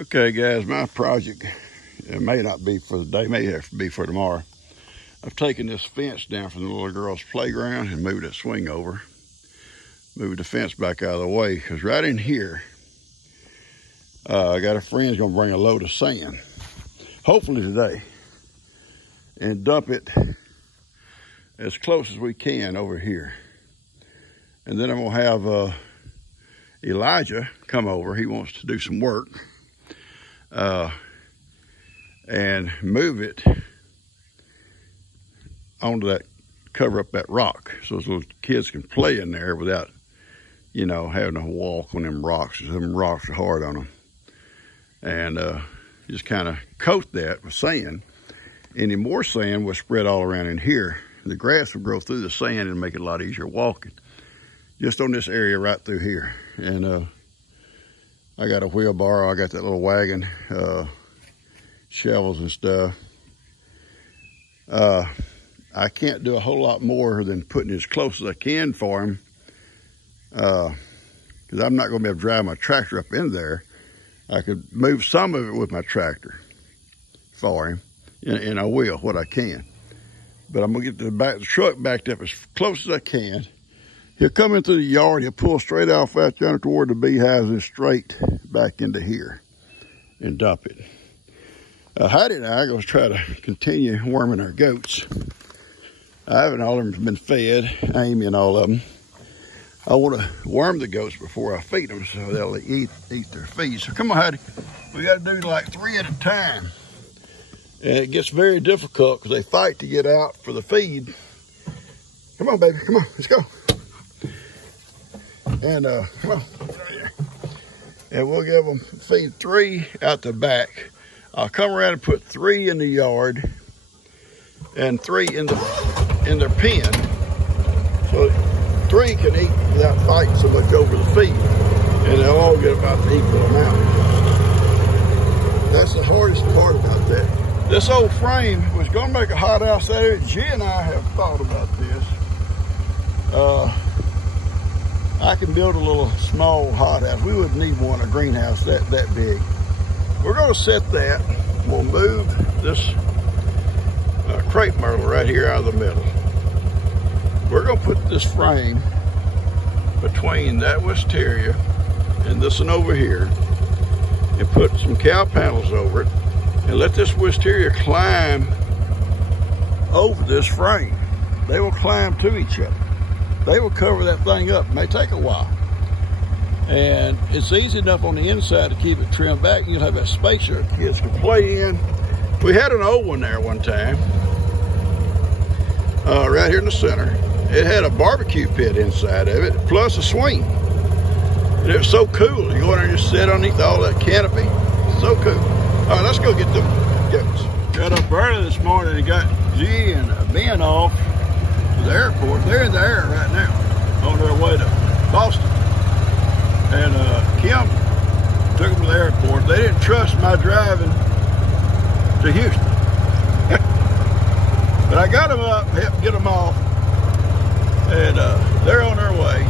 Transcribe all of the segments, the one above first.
Okay guys, my project, it may not be for the day, may have to be for tomorrow. I've taken this fence down from the little girl's playground and moved that swing over. Moved the fence back out of the way, because right in here, I got a friend's gonna bring a load of sand, hopefully today, and dump it as close as we can over here. And then I'm gonna have Elijah come over. He wants to do some work. And move it onto that, cover up that rock, so those little kids can play in there without, you know, having to walk on them rocks. Them rocks are hard on them. And just kind of coat that with sand. Any more sand will spread all around in here. The grass will grow through the sand and make it a lot easier walking. Just on this area right through here. And I got a wheelbarrow, I got that little wagon, shovels and stuff. I can't do a whole lot more than putting it as close as I can for him, because I'm not going to be able to drive my tractor up in there. I could move some of it with my tractor for him, and I will, what I can. But I'm going to get the truck backed up as close as I can. He'll come in through the yard, he'll pull straight off out yonder toward the beehives and straight back into here and dump it. Heidi and I are going to try to continue worming our goats. Ivan and all of them have been fed, Amy and all of them. I want to worm the goats before I feed them so they'll eat their feed. So come on, Heidi, we got to do like 3 at a time. And it gets very difficult because they fight to get out for the feed. Come on, baby, come on, let's go. And come on, and we'll give them feed 3 out the back. I'll come around and put 3 in the yard and 3 in their pen, so 3 can eat without fighting so much over the feed, and they'll all get about the equal amount. That's the hardest part about that. This old frame was going to make a hothouse there. G and I have thought about this. I can build a little small hothouse. We wouldn't need one, a greenhouse that big. We're going to set that. We'll move this crepe myrtle right here out of the middle. We're going to put this frame between that wisteria and this one over here and put some cow panels over it and let this wisteria climb over this frame. They will climb to each other. They will cover that thing up. It may take a while. And it's easy enough on the inside to keep it trimmed back. You'll have that space there kids can play in. We had an old one there one time, right here in the center. It had a barbecue pit inside of it, plus a swing. And it was so cool. You go in there and just sit underneath all that canopy. So cool. All right, let's go get them goats. Got up early this morning and got G and Ben off to the airport. They're in the air right now on their way to Boston. And Kim took them to the airport. They didn't trust my driving to Houston. But I got them up, helped get them off, and they're on their way.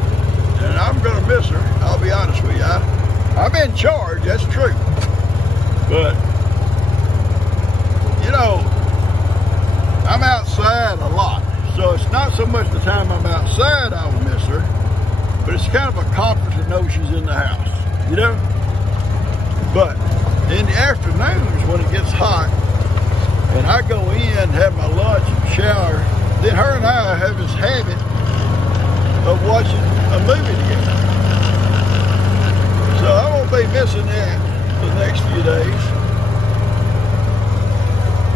And I'm gonna miss her, I'll be honest with you. I'm in charge, that's true. But, you know, I'm outside a lot. So it's not so much the time I'm outside I will miss her, but it's kind of a comfort to know she's in the house, you know? But in the afternoons when it gets hot and I go in, have my lunch, shower, then her and I have this habit of watching a movie together. So I won't be missing that for the next few days.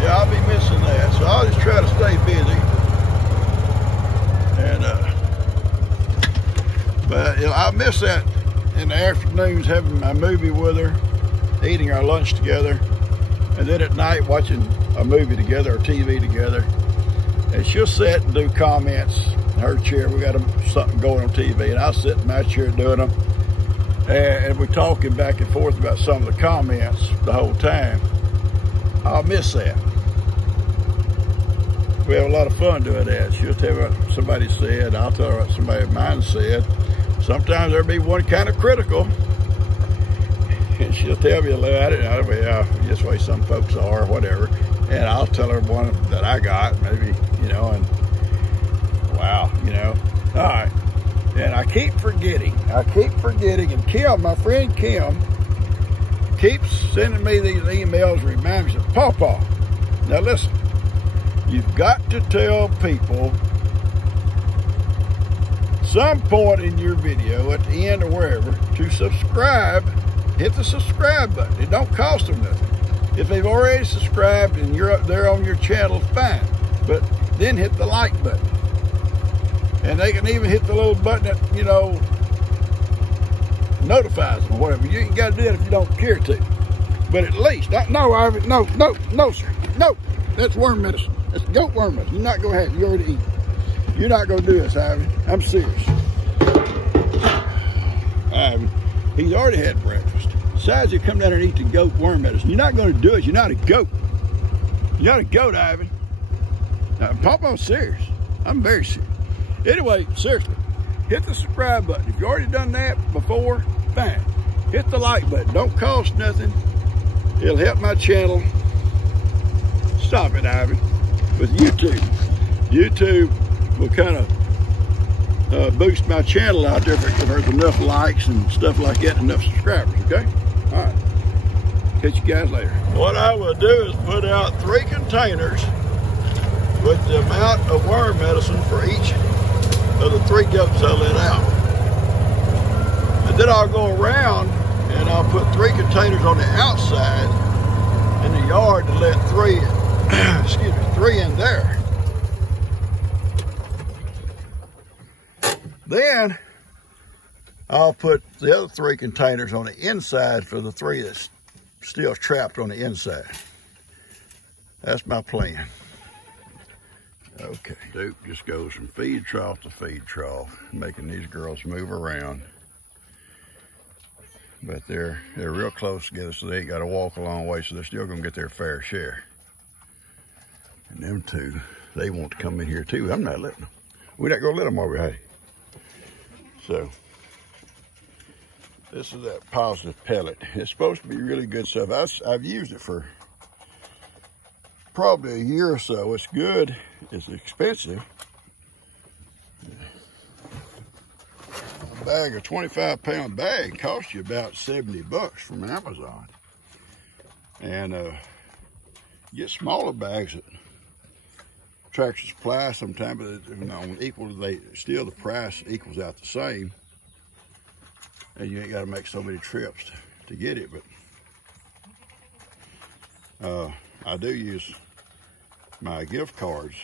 Yeah, I'll be missing that. So I'll just try to stay busy. And but you know, I miss that in the afternoons, having my movie with her, eating our lunch together, and then at night watching a movie together or TV together. And she'll sit and do comments in her chair. We got something going on TV, and I'll sit in my chair doing them. And we're talking back and forth about some of the comments the whole time. I'll miss that. We have a lot of fun doing that. She'll tell me what somebody said. I'll tell her what somebody of mine said. Sometimes there'll be one kind of critical. and she'll tell me about it, and I'll be, just the way some folks are, or whatever. And I'll tell her one that I got, maybe, you know, and wow, you know. All right. And I keep forgetting. And Kim, my friend Kim, keeps sending me these emails, reminds me of Pawpaw. Now listen, you've got to tell people some point in your video at the end or wherever to subscribe. Hit the subscribe button. It don't cost them nothing. If they've already subscribed and you're up there on your channel, fine. But then hit the like button. And they can even hit the little button that, you know, notifies them or whatever. You ain't got to do that if you don't care to. But at least, no, Ivan, no, sir. No, that's worm medicine. That's goat worm medicine. You're not going to have it. You already eat it. You're not going to do this, Ivan. I'm serious. Ivan, he's already had breakfast. Besides, you come down and eat the goat worm medicine. You're not going to do it. You're not a goat. You're not a goat, Ivan. Now, Papa's serious. I'm very serious. Anyway, seriously, hit the subscribe button. If you've already done that before, fine. Hit the like button. Don't cost nothing. It'll help my channel. Stop it, Ivan. With YouTube. YouTube will kind of boost my channel out there if there's enough likes and stuff like that, enough subscribers, okay? All right. Catch you guys later. What I will do is put out 3 containers with the amount of worm medicine for each of the 3 goats I let out. And then I'll go around and I'll put 3 containers on the outside in the yard to let 3 in there. Then I'll put the other 3 containers on the inside for the 3 that's still trapped on the inside. That's my plan. Okay, Duke just goes from feed trough to feed trough, making these girls move around. But they're real close together, so they ain't got to walk a long way, so they're still gonna get their fair share. And them 2, they want to come in here too. I'm not letting them. We're not gonna let them over here. So, this is that positive pellet. It's supposed to be really good stuff. I've used it for probably a year or so. It's good. It's expensive. A bag, a 25-pound bag, costs you about 70 bucks from Amazon. And you get smaller bags at Tractor Supply sometimes, but you know, still the price equals out the same. And you ain't got to make so many trips to get it. But I do use my gift cards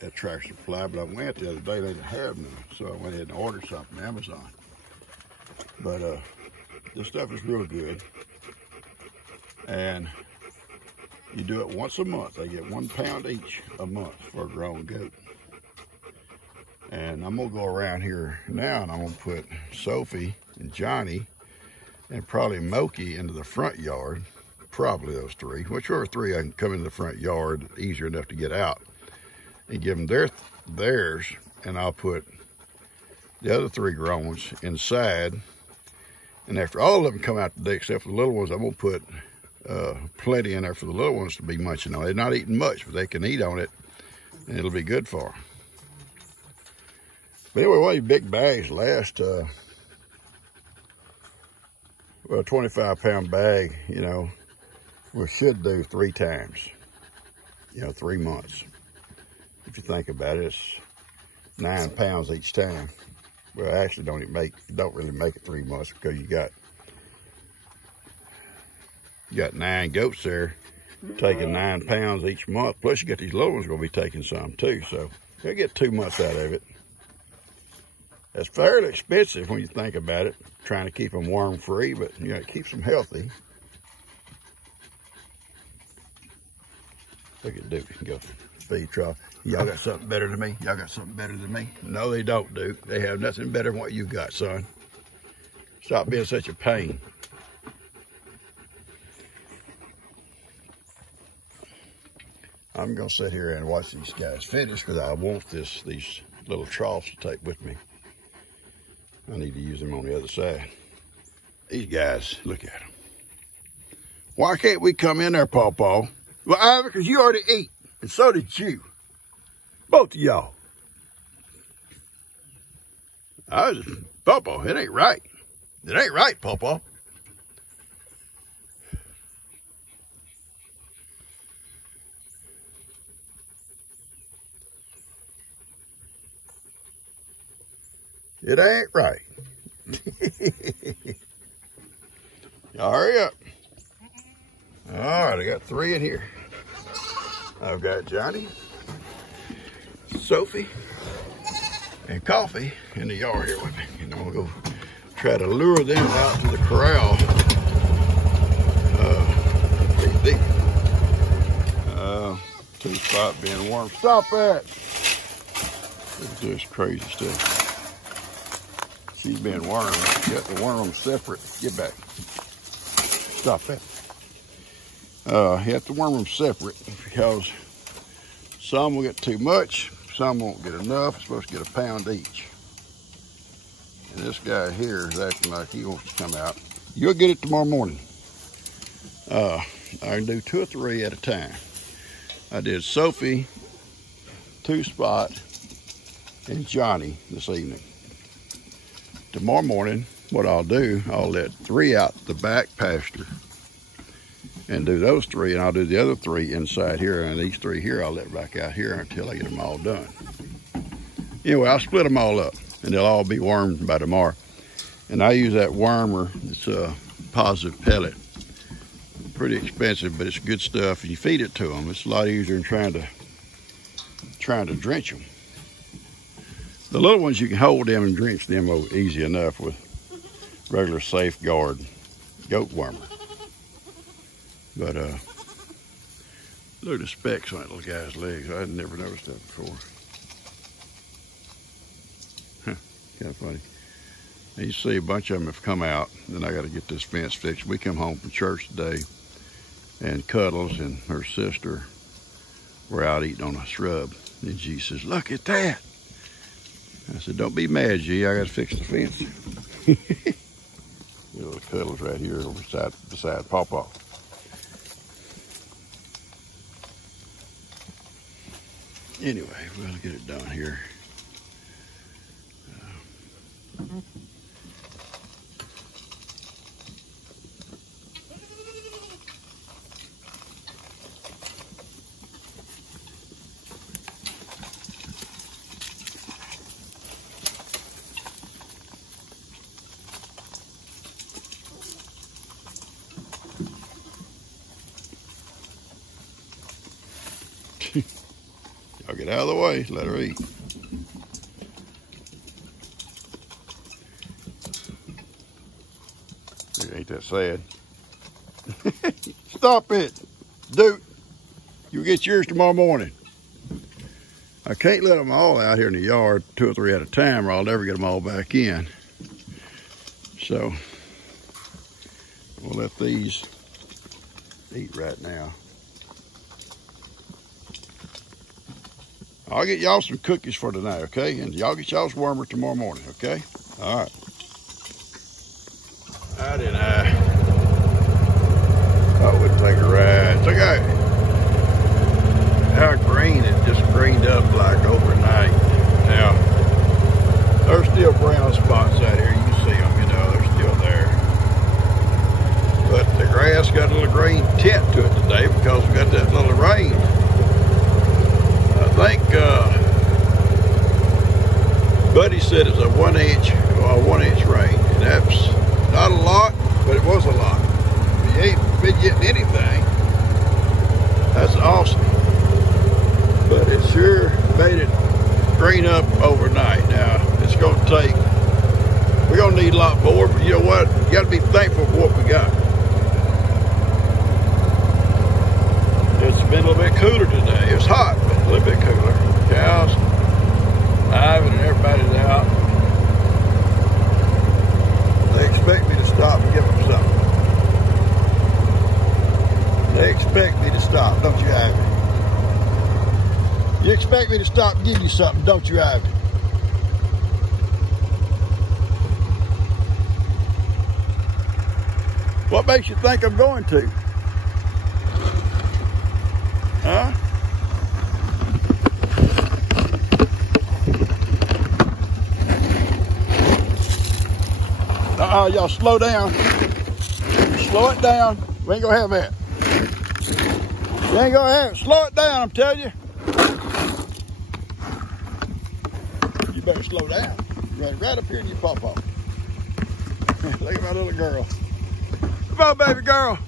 at Tractor Supply, but I went the other day, they didn't have none, so I went ahead and ordered something on Amazon. But this stuff is real good, and you do it once a month. They get 1 pound each a month for a grown goat. And I'm gonna go around here now, and I'm gonna put Sophie and Johnny and probably Moki into the front yard. Probably those 3, whichever 3 I can come into the front yard, easier enough to get out, and give them theirs, and I'll put the other 3 grown ones inside. And after all of them come out today, except for the little ones, I'm gonna put plenty in there for the little ones to be munching on. They're not eating much, but they can eat on it, and it'll be good for them. But anyway, one of these big bags last, well, a 25-pound bag, you know, we should do 3 times, you know, 3 months. If you think about it, it's 9 pounds each time. Well, actually, don't really make it 3 months, because you got 9 goats there taking 9 pounds each month. Plus, you got these little ones gonna be taking some too, so you'll get 2 months out of it. That's fairly expensive when you think about it, trying to keep them worm-free, but you know, it keeps them healthy. Look at Duke, go feed trough. Y'all got something better than me? Y'all got something better than me? No, they don't, Duke. They have nothing better than what you got, son. Stop being such a pain. I'm gonna sit here and watch these guys finish, because I want these little troughs to take with me. I need to use them on the other side. These guys, look at them. Why can't we come in there, Paw Paw? Well, Ivy, because you already ate, and so did you. Both of y'all. Paw Paw, it ain't right. It ain't right, Paw Paw. It ain't right. Y'all hurry up. All right, I got 3 in here. I've got Johnny, Sophie, and Coffee in the yard here with me. And I'm gonna go try to lure them out to the corral. Pretty deep. 2 spot being warm. Stop that! Look at this crazy stuff. She's being wormed. Got the worm separate. Get back. Stop that. You have to worm them separate because some will get too much, some won't get enough. It's supposed to get a pound each. And this guy here is acting like he wants to come out. You'll get it tomorrow morning. I can do 2 or 3 at a time. I did Sophie, 2 spot, and Johnny this evening. Tomorrow morning, what I'll do, I'll let 3 out the back pasture and do those 3, and I'll do the other 3 inside here, and these 3 here I'll let back out here until I get them all done. Anyway, I'll split them all up, and they'll all be wormed by tomorrow. And I use that wormer. It's a positive pellet. Pretty expensive, but it's good stuff. And you feed it to them. It's a lot easier than trying to drench them. The little ones, you can hold them and drench them easy enough with regular Safeguard goat wormer. But look at the specks on that little guy's legs. I had never noticed that before. Huh, kind of funny. And you see a bunch of them have come out. Then I got to get this fence fixed. We come home from church today, and Cuddles and her sister were out eating on a shrub. And G says, "Look at that." I said, "Don't be mad, G. I got to fix the fence." Little Cuddles right here beside Paw Paw. Anyway, we'll get it done here. Y'all get out of the way, let her eat. Ain't that sad? Stop it, dude. You'll get yours tomorrow morning. I can't let them all out here in the yard 2 or 3 at a time, or I'll never get them all back in. So we'll let these eat right now. I'll get y'all some cookies for tonight, okay? And y'all get y'all's wormer tomorrow morning, okay? All right. I didn't I wouldn't take a ride. It's okay. How green it just greened up like overnight. Now, there's still brown spots out here. You can see them, you know, they're still there. But the grass got a little green tint to it today because we got that little rain. I think Buddy said it's a 1 inch rain, and that's not a lot, but it was a lot. If you ain't been getting anything, that's awesome. But it sure made it green up overnight. Now it's gonna take, we're gonna need a lot more, but you know what? You gotta be thankful for what we got. It's been a little bit cooler today. It's hot, but a little bit cooler. Cows, Ivan, and everybody's out. They expect me to stop and give them something. They expect me to stop, don't you, Ivan? You expect me to stop and give you something, don't you, Ivan? What makes you think I'm going to? y'all slow down. Slow it down. We ain't gonna have that. You ain't gonna have it. Slow it down, I'm telling you. You better slow down. Right up here in your pawpaw. Look at my little girl. Come on, baby girl.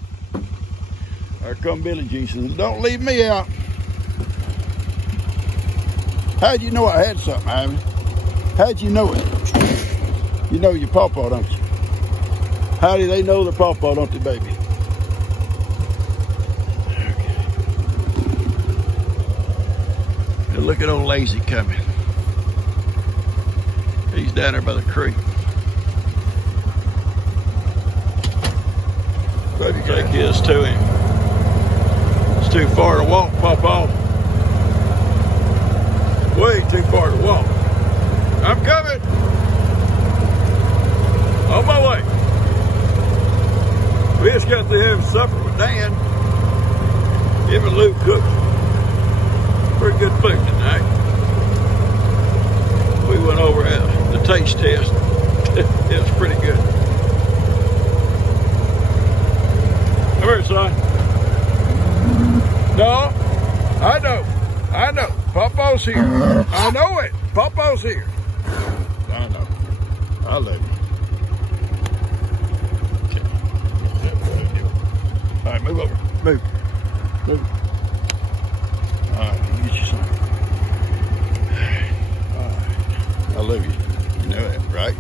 There come Billy Jesus. Don't leave me out. How'd you know I had something, Ivy? How'd you know it? You know your pawpaw, don't you? How do they know their pawpaw, don't they, baby? Okay. Now look at old Lazy coming. He's down there by the creek. Baby take his to him. It's too far to walk, Pawpaw. Way too far to walk. I'm coming. On my way. We just got to have supper with Dan. Him and Luke cooked pretty good food tonight. We went over the taste test. It was pretty good. Come here, son. No, I know. Pawpaw's here. I know it. Pawpaw's here. I know. I love you. All right, move over. Move. All right, let me get you some. All right. I love you. You know that, right?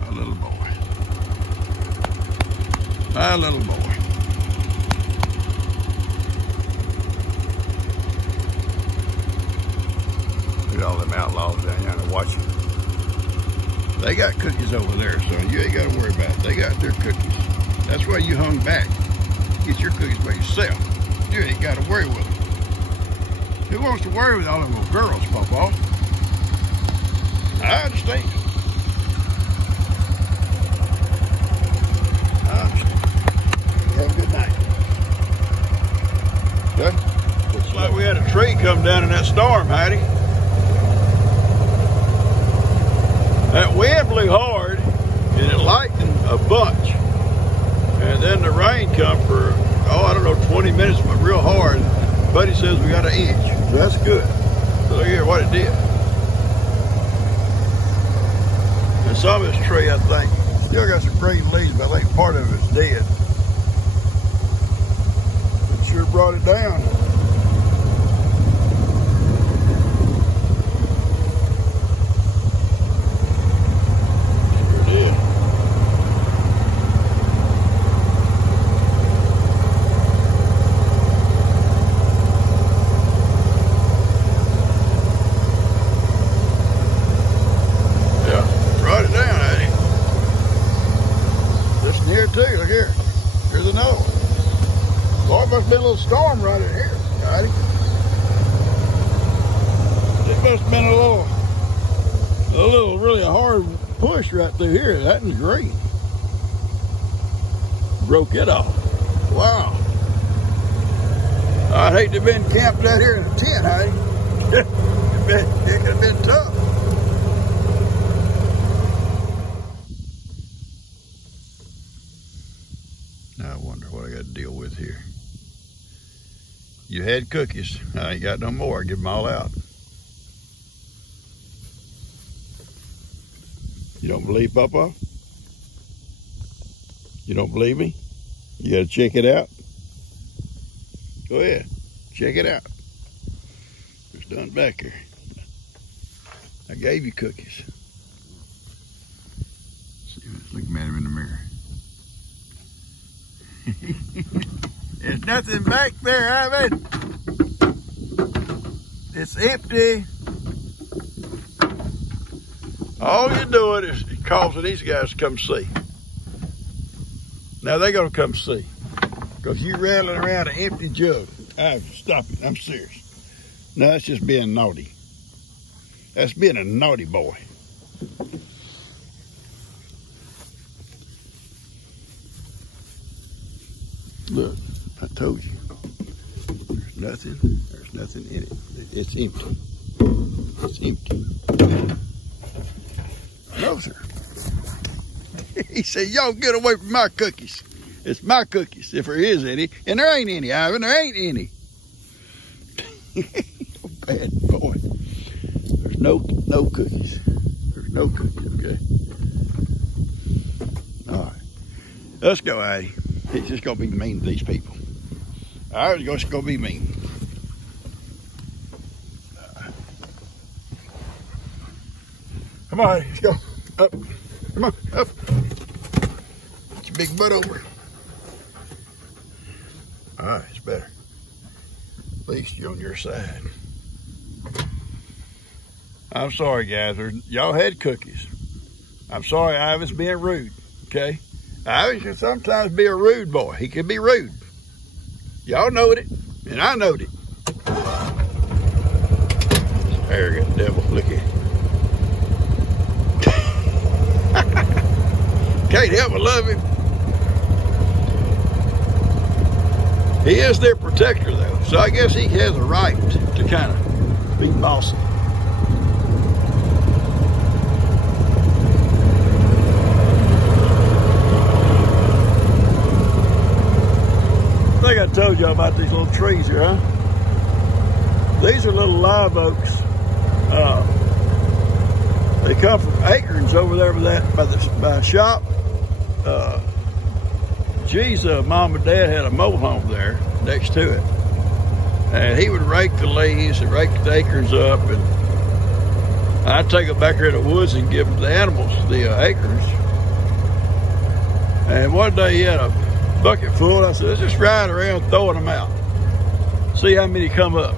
My little boy. My little boy. Look at all them outlaws down here watching. They got cookies over there, so you ain't got to worry about it. They got their cookies. That's why you hung back. Get your cookies by yourself. You ain't got to worry with them. Who wants to worry with all them little girls, Pawpaw? I understand. Have a good night. Okay? Looks like we had a tree come down in that storm, Heidi. That wind blew hard and it lightened a bunch. And then the rain come for, I don't know, 20 minutes, but real hard. Buddy says we got an inch. So that's good. So look here what it did. And some of this tree, I think, still got some green leaves, but I think part of it's dead. It sure brought it down. Look here. Here's another one. Boy, it must have been a little storm right in here, Scotty. It must have been a little really hard push right through here. That was great. Broke it off. Wow. I'd hate to have been camped out here in a tent, Heidi. It could have been tough. Now I wonder what I got to deal with here. You had cookies. I ain't got no more. I give them all out. You don't believe Papa? You don't believe me? You got to check it out. Go ahead. Check it out. It's done back here. I gave you cookies. See, looking at him in the mirror. There's nothing back there, Ivan. It's empty. All you're doing is causing these guys to come see. Now they're gonna come see. Because you're rattling around an empty jug. Ivan, stop it. I'm serious. No, that's just being naughty. That's being a naughty boy. Look, I told you. There's nothing. There's There's nothing in it. It's empty. It's empty. No, sir. He said, y'all get away from my cookies. It's my cookies, if there is any. And there ain't any, Ivan. There ain't any. Oh, bad boy. There's no cookies. There's no cookies, okay? All right. Let's go, Addy. He's just going to be mean to these people. All right, he's just going to be mean. Come on, Addy. Let's go. Up. Come on, up. Get your big butt over. All right, it's better. At least you're on your side. I'm sorry, guys. Y'all had cookies. I'm sorry Ivan's being rude, okay? Ivan can sometimes be a rude boy. He can be rude. Y'all knowed it, and I knowed it. Arrogant devil, look at it. Can't help but love him. He is their protector, though, so I guess he has a right to kind of be bossy. I think I told y'all about these little trees here, huh? These are little live oaks. They come from acorns over there by the shop. G's mom and dad had a mobile home there next to it, and he would rake the leaves and rake the acorns up, and I'd take them back here in the woods and give the animals the acorns. And one day he had a bucket full, and I said, let's just ride around throwing them out, see how many come up.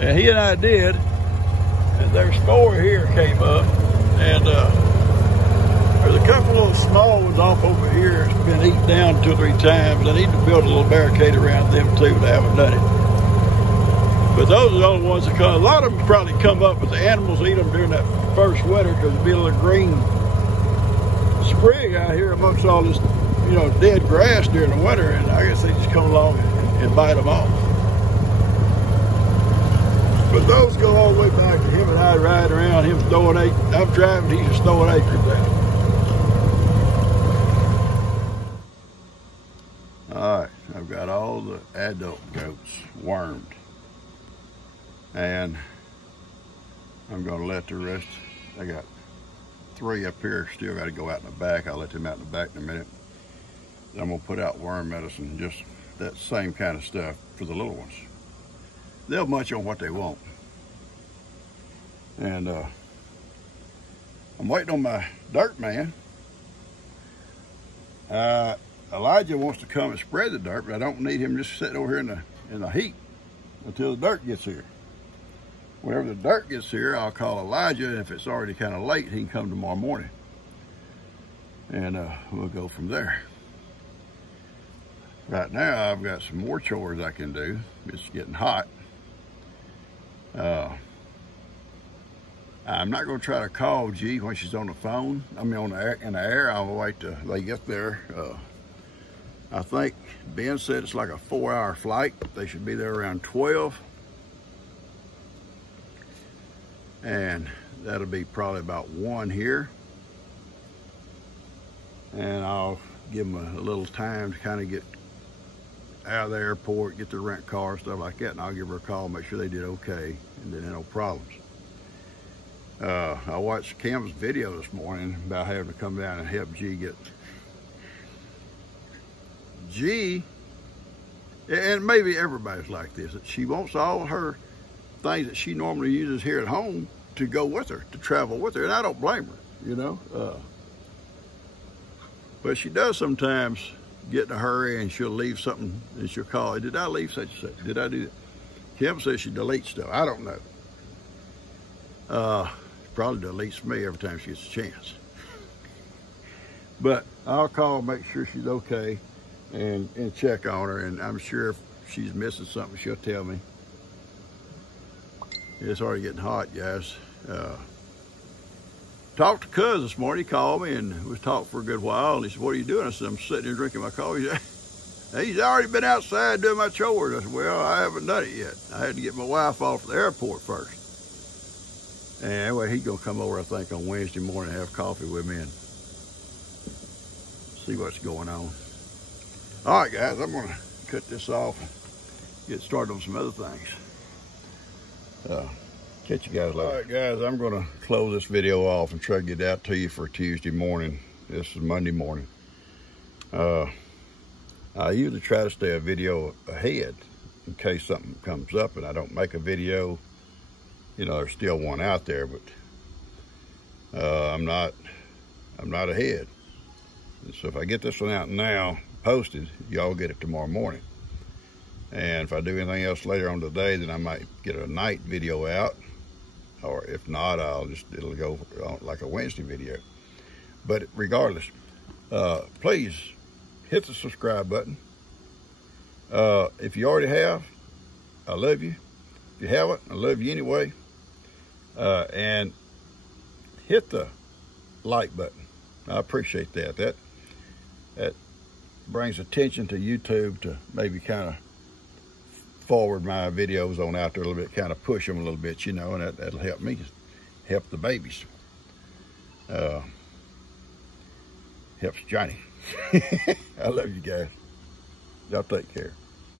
And he and I did, and there's 4 here came up, and there's a couple of small ones off over here. It's been eaten down 2 or 3 times. I need to build a little barricade around them too, but I haven't done it. But those are the only ones that come. A lot of them probably come up, but the animals eat them during that first winter because there'll be a little green sprig out here amongst all this, dead grass during the winter, and I guess they just come along and bite them off. But those go all the way back to him and I riding around, him throwing I'm driving, he's just throwing acorns out. All right, I've got all the adult goats wormed, and I'm going to let the rest. I got 3 up here, still got to go out in the back. I'll let them out in the back in a minute. Then I'm going to put out worm medicine, just that same kind of stuff for the little ones. They'll munch on what they want. And I'm waiting on my dirt man. Elijah wants to come and spread the dirt, but I don't need him just sitting over here in the heat until the dirt gets here. Whenever the dirt gets here, I'll call Elijah, and if it's already kind of late, he can come tomorrow morning. And we'll go from there. Right now, I've got some more chores I can do. It's getting hot. I'm not going to try to call G when she's on the phone. I mean, in the air. I'll wait till they get there. I think Ben said it's like a 4-hour flight. They should be there around 12. And that'll be probably about 1 here. And I'll give them a little time to kind of get out of the airport, get the rent car, stuff like that, and I'll give her a call, make sure they did okay, and then no problems. I watched Kim's video this morning about having to come down and help G get... G, and maybe everybody's like this, that she wants all her things that she normally uses here at home to go with her, to travel with her, and I don't blame her, but she does sometimes get in a hurry, and she'll leave something, and she'll call, did I leave such and such? Did I do that? Kim says she deletes stuff. I don't know. Probably deletes me every time she gets a chance. But I'll call, make sure she's okay, and check on her, and I'm sure if she's missing something, she'll tell me. It's already getting hot, guys. Talked to Cuz this morning. He called me and we talked for a good while. And he said, what are you doing? I said, I'm sitting here drinking my coffee. He's already been outside doing my chores. I said, well, I haven't done it yet. I had to get my wife off to the airport first. And anyway, he's gonna come over, I think, on Wednesday morning and have coffee with me and see what's going on. All right, guys, I'm gonna cut this off and get started on some other things. Catch you guys later. All right, guys, I'm gonna close this video off and try to get out to you for Tuesday morning. This is Monday morning. I usually try to stay a video ahead in case something comes up and I don't make a video. You know, there's still one out there, but I'm not ahead. And so if I get this one out now, posted, y'all get it tomorrow morning. And if I do anything else later on today, then I might get a night video out, or if not, it'll go like a Wednesday video. But regardless, please hit the subscribe button. If you already have, I love you. If you haven't, I love you anyway. And hit the like button. I appreciate that. That brings attention to YouTube to maybe kind of forward my videos on out there a little bit, kind of push them a little bit, you know, and that'll help me help the babies. Helps Johnny. I love you guys. Y'all take care.